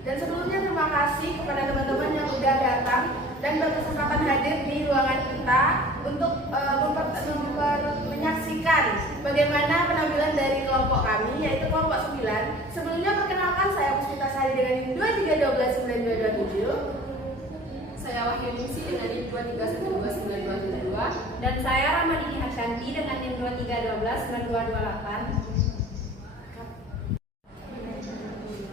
Dan sebelumnya terima kasih kepada teman-teman yang sudah datang dan berkesempatan hadir di ruangan kita untuk menyaksikan bagaimana penampilan dari kelompok kami, yaitu kelompok 9. Sebelumnya perkenalkan, saya Puspita Sari dengan NIM 23129227. Saya Wahyu Ningsi dengan NIM 23129272. Dan saya Ramadini Hasyanti dengan NIM 23129228.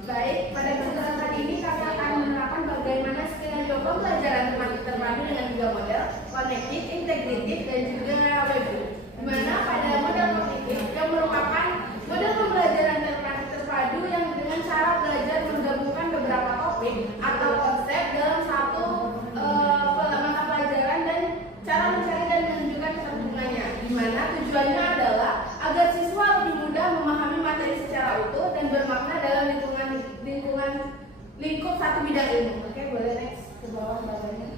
Baik, pada kesempatan kali ini kami akan menerapkan bagaimana skenario pembelajaran tematik terpadu dengan 3 model: kognitif, integratif, dan juga webby. Di mana pada model kognitif yang merupakan model pembelajaran terpadu yang dengan cara belajar menggabungkan beberapa topik atau konsep dalam satu mata pelajaran dan cara mencari dan menunjukkan keterhubungannya. Di mana tujuannya adalah agar siswa lebih mudah memahami materi secara utuh dan bermakna dalam lingkup satu bidang ilmu. Oke, boleh next ke bawah bawahnya.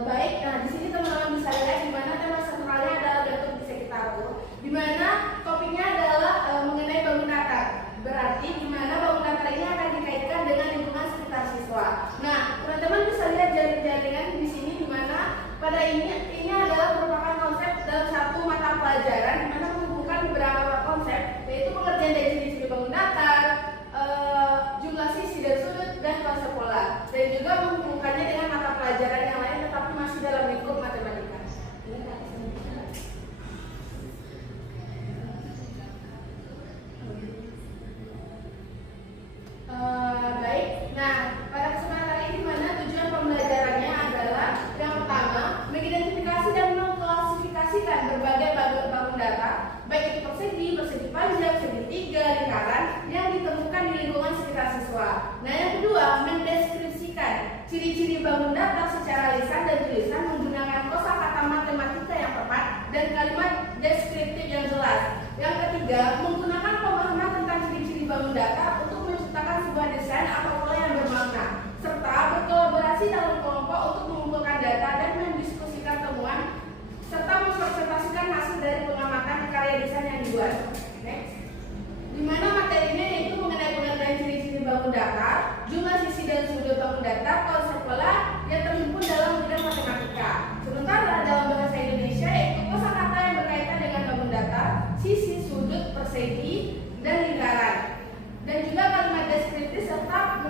Baik, nah di sini teman-teman bisa lihat di mana tema sentralnya adalah bentuk bisa kita atur, di mana topiknya adalah mengenai bangun datar. Berarti di mana bangun datar ini akan dikaitkan dengan lingkungan sekitar siswa. Nah, teman-teman bisa lihat jaring-jaringan di sini di mana pada ini adalah merupakan konsep dalam satu mata pelajaran di mana menghubungkan beberapa konsep, yaitu pengertian dari ciri-ciri bangun datar, jumlah sisi dan sudut, dan konsep pola, dan juga menghubungkannya dengan mata pelajaran yang lain tetapi masih dalam lingkup matematika. Baik, nah pada kesempatan kali ini mana tujuan pembelajarannya adalah yang pertama mengidentifikasi dan mengklasifikasikan berbagai bangun data, baik itu persegi, persegi panjang, segitiga, lingkaran yang ditemukan di lingkungan sekitar siswa. Nah yang kedua, mendeskripsikan ciri-ciri bangun data secara lisan dan tulisan menggunakan kosakata matematika yang tepat dan kalimat deskriptif yang jelas. Yang ketiga, menggunakan pemahaman tentang ciri-ciri bangun data untuk menciptakan sebuah desain atau pola yang bermakna, serta berkolaborasi dalam kelompok untuk mengumpulkan data dan mendiskusikan temuan, serta mempresentasikan hasil dari pengamatan karya desain yang dibuat. Next. Di mana materinya yaitu mengenai pengertian ciri-ciri bangun datar, jumlah sisi dan sudut bangun datar, konsep pola yang terhimpun dalam bidang matematika. Sementara dalam bahasa Indonesia yaitu kosakata yang berkaitan dengan bangun datar, sisi, sudut, persegi, dan lingkaran. Dan juga kalimat deskriptif serta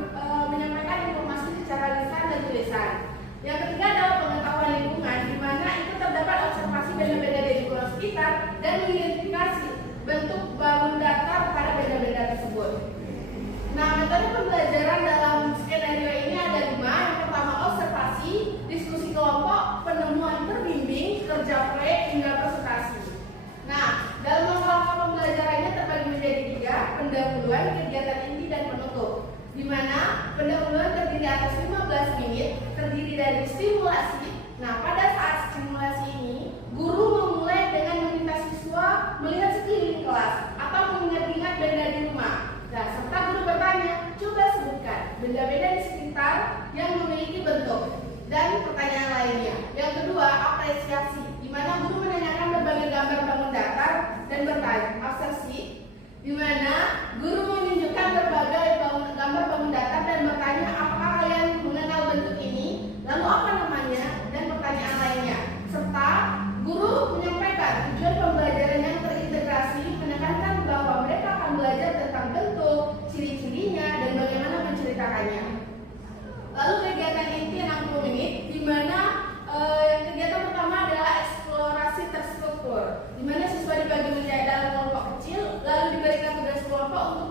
menyampaikan informasi secara lisan dan tulisan. Yang ketiga adalah pengetahuan lingkungan, di mana itu terdapat observasi benda-benda di lingkungan sekitar dan mengidentifikasi bentuk bangun datar pada benda-benda tersebut. Nah, metode pembelajaran dalam skenario ini ada 5. Yang pertama observasi, diskusi kelompok, penemuan terbimbing, kerja proyek, hingga presentasi. Nah, dalam langkah pembelajarannya terbagi menjadi 3: pendahuluan, kegiatan inti, dan penutup. Di mana pendahuluan terdiri atas 15 menit, terdiri dari stimulasi. Nah, pada saat stimulasi ini, guru memulai dengan meminta siswa melihat sekeliling kelas atau mengingat-ingat benda di rumah. Nah, serta guru bertanya, coba sebutkan benda-benda di sekitar yang memiliki bentuk dan pertanyaan lainnya. Yang kedua, apresiasi, di mana guru menanyakan berbagai gambar bangun datar dan bertanya. Observasi, di mana guru menunjukkan berbagai gambar bangun datar dan bertanya apakah kalian mengenal bentuk ini, lalu apa namanya, dan pertanyaan lainnya. Serta guru menyampaikan tujuan pembelajaran yang terintegrasi, menekankan bahwa mereka akan belajar tentang bentuk, ciri-cirinya, dan bagaimana menceritakannya. Lalu kegiatan inti 60 menit, di mana kegiatan pertama adalah eksplorasi terstruktur, di mana siswa dibagi menjadi dalam kelompok kecil, lalu diberikan tugas kelompok untuk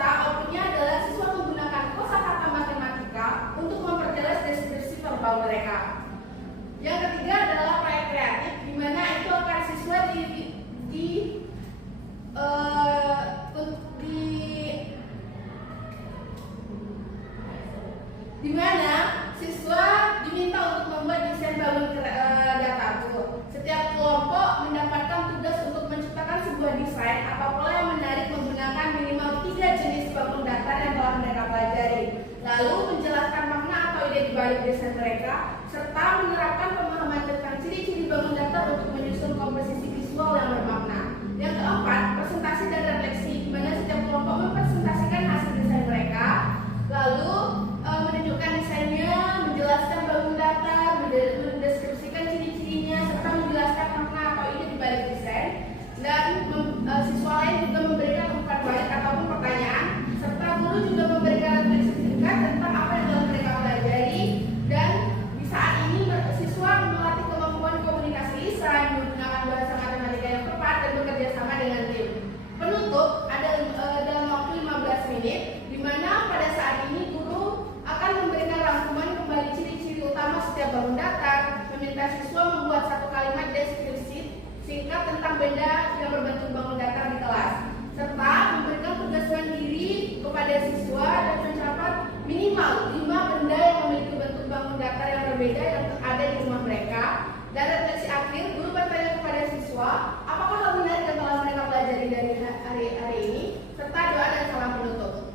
serta outputnya adalah siswa menggunakan kosakata matematika untuk memperjelas deskripsi verbal mereka. Yang ketiga adalah proyek kreatif, di mana itu akan siswa di mana siswa diminta untuk membuat desain bangun dataku. Setiap kelompok mendapatkan tugas untuk menciptakan sebuah desain atau pola yang menarik menggunakan minimal 3 jenis bangun datar yang telah mereka pelajari. Lalu menjelaskan makna atau ide di balik desain mereka, serta menerapkan pemahaman tentang ciri-ciri bangun datar untuk menyusun komposisi visual yang bermakna. Yang keempat, presentasi dan refleksi, di mana setiap kelompok mempresentasikan hasil desain mereka, lalu menunjukkan desainnya, menjelaskan bangun datar, mendeskripsikan ciri-cirinya, serta menjelaskan makna atau ide di balik desain. Dan siswa lain juga memberikan umpan balik ataupun pertanyaan, serta guru juga memberikan refleksi singkat tentang apa yang telah mereka pelajari. Dan di saat ini siswa melatih kemampuan komunikasi lisan, menggunakan bahasa matematika yang tepat, dan bekerja sama dengan tim. Penutup ada dalam waktu 15 menit, di mana pada saat ini guru akan memberikan rangkuman kembali ciri-ciri utama setiap bangun datar, meminta siswa membuat satu kalimat deskripsi singkat tentang benda yang berbentuk bangun datar di kelas, serta memberikan tugas mandiri kepada siswa dan mencatat minimal 5 benda yang memiliki bentuk bangun datar yang berbeda yang ada di rumah mereka. Dan refleksi akhir, guru bertanya kepada siswa apakah hal menarik yang telah mereka pelajari dari hari ini, serta doa dan salam penutup.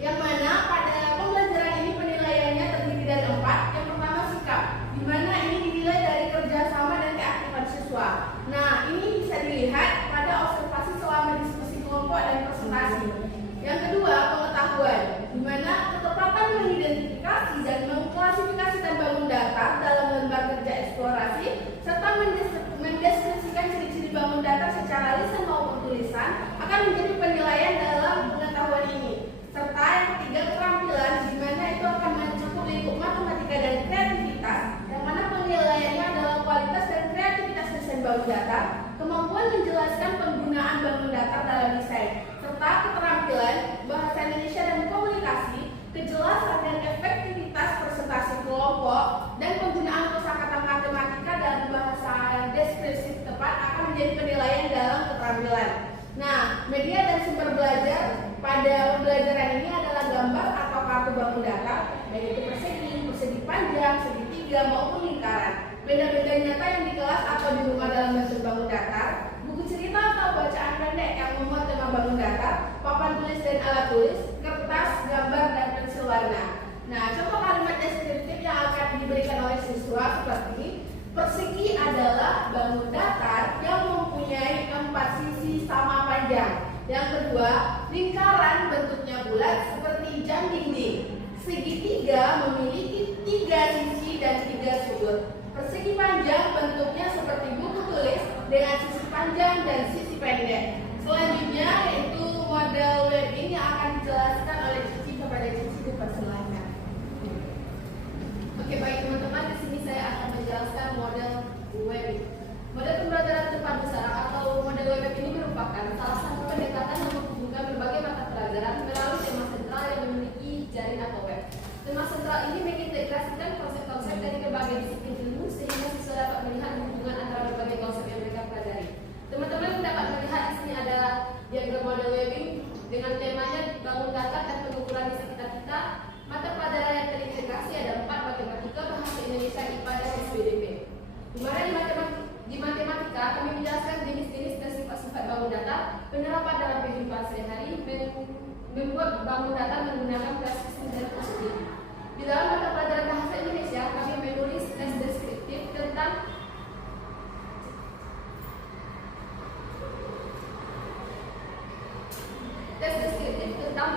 Yang mana pada pembelajaran ini penilaiannya terdiri dari 4. Yang pertama sikap, di mana ini dinilai dari kerjasama dan keaktifan siswa. Nah, ini bisa dilihat pada observasi selama diskusi kelompok dan presentasi. Yang kedua, pengetahuan, di mana ketepatan mengidentifikasi dan mengklasifikasikan bangun datar dalam lembar kerja eksplorasi, serta mendeskripsikan ciri-ciri bangun datar secara lisan maupun tulisan akan menjadi penilaian dalam pengetahuan ini. Serta yang ketiga, keterampilan, di mana itu akan mencakup lingkup matematika dan kreativitas, yang mana penilaiannya adalah kualitas dan kreativitas desain bangun datar, kemampuan menjelaskan penggunaan bangun datar dalam desain, serta keterampilan bahasa Indonesia dan komunikasi, kejelasan dan efektivitas presentasi kelompok, dan penggunaan kosakata matematika dalam bahasa deskripsi tepat akan menjadi penilaian dalam keterampilan. Nah, media dan sumber belajar pada pembelajaran ini adalah gambar atau kartu bangun datar, baik itu persegi panjang, segitiga maupun lingkaran, benda-benda nyata yang di kelas atau di rumah dalam bentuk bangun datar, buku cerita atau bacaan pendek yang memuat tema bangun datar, papan tulis dan alat tulis, kertas, gambar, dan pensil warna. Nah, contoh kalimat deskriptif yang akan diberikan oleh siswa seperti: persegi adalah bangun datar yang mempunyai 4 sisi sama panjang. Yang kedua, lingkaran bentuknya bulat seperti jam dinding. Segitiga memiliki 3 sisi dan 3 sudut. Persegi panjang bentuknya seperti buku tulis dengan sisi panjang dan sisi pendek. Selanjutnya yaitu model webbing yang akan dijelaskan oleh Cici kepada Cici, dipersilakan. Oke, baik teman-teman, di sini saya akan menjelaskan model webbing. Model pembelajaran terpadu SARA atau model webbing ini merupakan salah satu pendekatan yang menghubungkan berbagai mata pelajaran melalui tema sentral yang memiliki jaring atau web. Tema sentral ini mengintegrasikan konsep-konsep dari berbagai disiplin ilmu sehingga siswa dapat melihat hubungan antara berbagai konsep yang mereka pelajari. Teman-teman dapat melihat di sini adalah diagram model webbing dengan temanya bangun datar dan pengukuran di sekitar kita. Mata pelajaran yang terintegrasi ada 4: matematika, bahasa Indonesia, IPA, dan SPDP. Di mana di matematika kami menjelaskan jenis-jenis dan sifat-sifat bangun datar, penerapan dalam kehidupan sehari-hari, membuat bangun datar menggunakan presisi dan positif. Di dalam mata pelajaran bahasa Indonesia kami menulis tes deskriptif tentang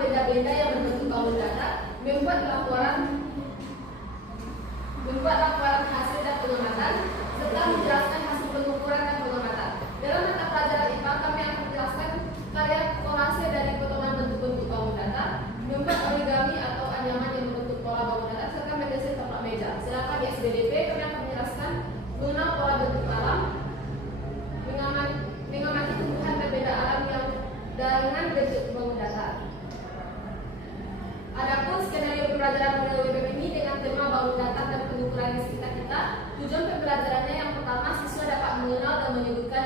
benda-benda yang berbentuk bangun datar, membuat laporan hasil dan pengamatan, serta menjelaskan hasil pengukuran dan pengamatan. Dalam mata pelajaran IPA kami akan menjelaskan karya kolase dari potongan bentuk-bentuk bangun datar, membuat origami atau anyaman yang membentuk pola bangun datar, serta mendesain tempat meja. Sedangkan di SBDP kami akan menjelaskan mengenal pola bentuk alam, mengamati tumbuhan dan benda alam yang dengan bentuk bangun datar.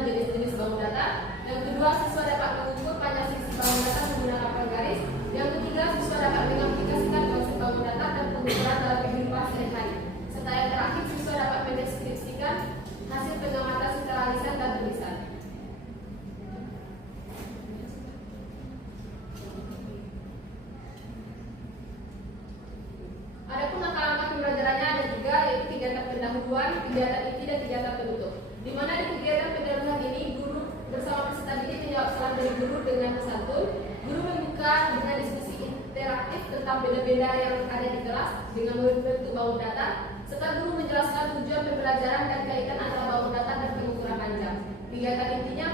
jenis-jenis bangun data. Yang kedua, siswa dapat mengukur panjang sisi bangun data menggunakan penggaris. Yang ketiga, siswa dapat mengaplikasikan konsep bangun data dan pengukuran dalam kehidupan sehari-hari. Serta yang terakhir, siswa dapat mendeskripsikan hasil pengamatan secara lisan dan tulisan. Adapun langkah-langkah pembelajarannya ada juga, yaitu kegiatan pendahuluan, kegiatan inti, dan kegiatan penutup. Di mana di kegiatan pendahuluan ini, guru bersama peserta didik menjawab salam dari guru dengan pesantun. Guru membuka dengan diskusi interaktif tentang benda-benda yang ada di kelas dengan membentuk bangun data, serta guru menjelaskan tujuan pembelajaran dan kaitan antara bangun data dan pengukuran panjang. Kegiatan intinya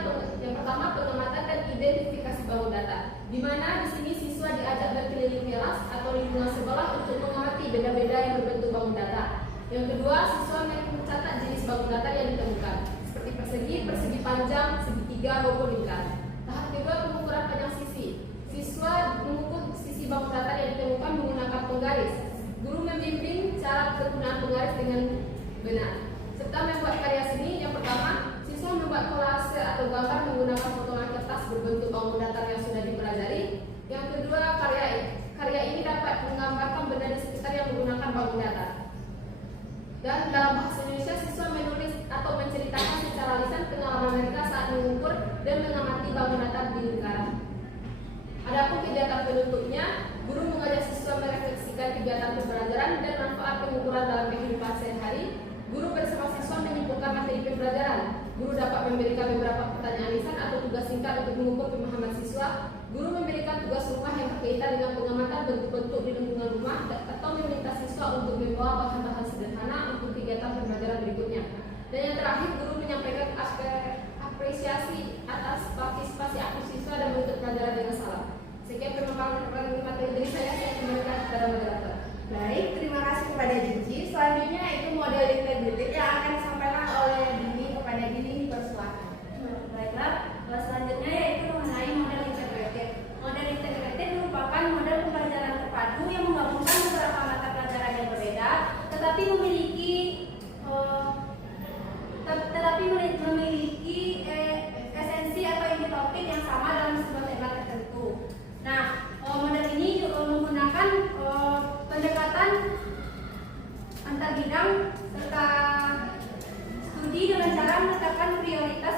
yang pertama pengamatan dan identifikasi bangun data, di mana di sini siswa diajak berkeliling kelas atau lingkungan sekolah untuk mengamati benda-benda yang berbentuk bangun data. Yang kedua, siswa mencatat jenis bangun data yang ditemukan, seperti persegi, persegi panjang, segitiga, maupun lingkar. Tahap kedua, pengukuran panjang sisi. Siswa mengukur sisi bangun data yang ditemukan menggunakan penggaris. Guru membimbing cara penggunaan penggaris dengan benar, serta membuat karya seni. Yang pertama, siswa membuat kolase atau gambar menggunakan potongan kertas berbentuk bangun datar yang sudah dipelajari. Yang kedua, karya ini dapat menggambarkan benda di sekitar yang menggunakan bangun datar. Dan dalam bahasa Indonesia, siswa menulis atau menceritakan secara lisan pengalaman mereka saat mengukur dan mengamati bangun datar di lingkaran. Adapun kegiatan penutupnya, guru mengajak siswa merefleksikan kegiatan pembelajaran dan manfaat pengukuran dalam kehidupan sehari-hari. Guru bersama siswa menyimpulkan materi pembelajaran. Guru dapat memberikan beberapa pertanyaan lisan atau tugas singkat untuk mengukur pemahaman siswa. Guru memberikan tugas rumah yang berkaitan dengan pengamatan bentuk-bentuk di lingkungan rumah atau meminta siswa untuk membawa bahan-bahan sederhana untuk kegiatan pembelajaran berikutnya. Dan yang terakhir, guru menyampaikan apresiasi atas partisipasi aktif siswa dan menuntut pelajaran dengan salam. Sekian pemaparan materi dari saya kembalikan kepada moderator. Baik, terima kasih kepada Jinji. Selanjutnya itu model integrated yang akan disampaikan oleh Dini kepada Dini, dipersilakan. Baiklah, selanjutnya yaitu mengenai model integrated. Model integrated merupakan model pembelajaran terpadu yang menggabungkan beberapa mata pelajaran yang berbeda, tetapi memiliki esensi atau inti topik yang sama dalam sebuah tema tertentu. Nah, model ini juga menggunakan pendekatan antar bidang serta studi dengan cara menetapkan prioritas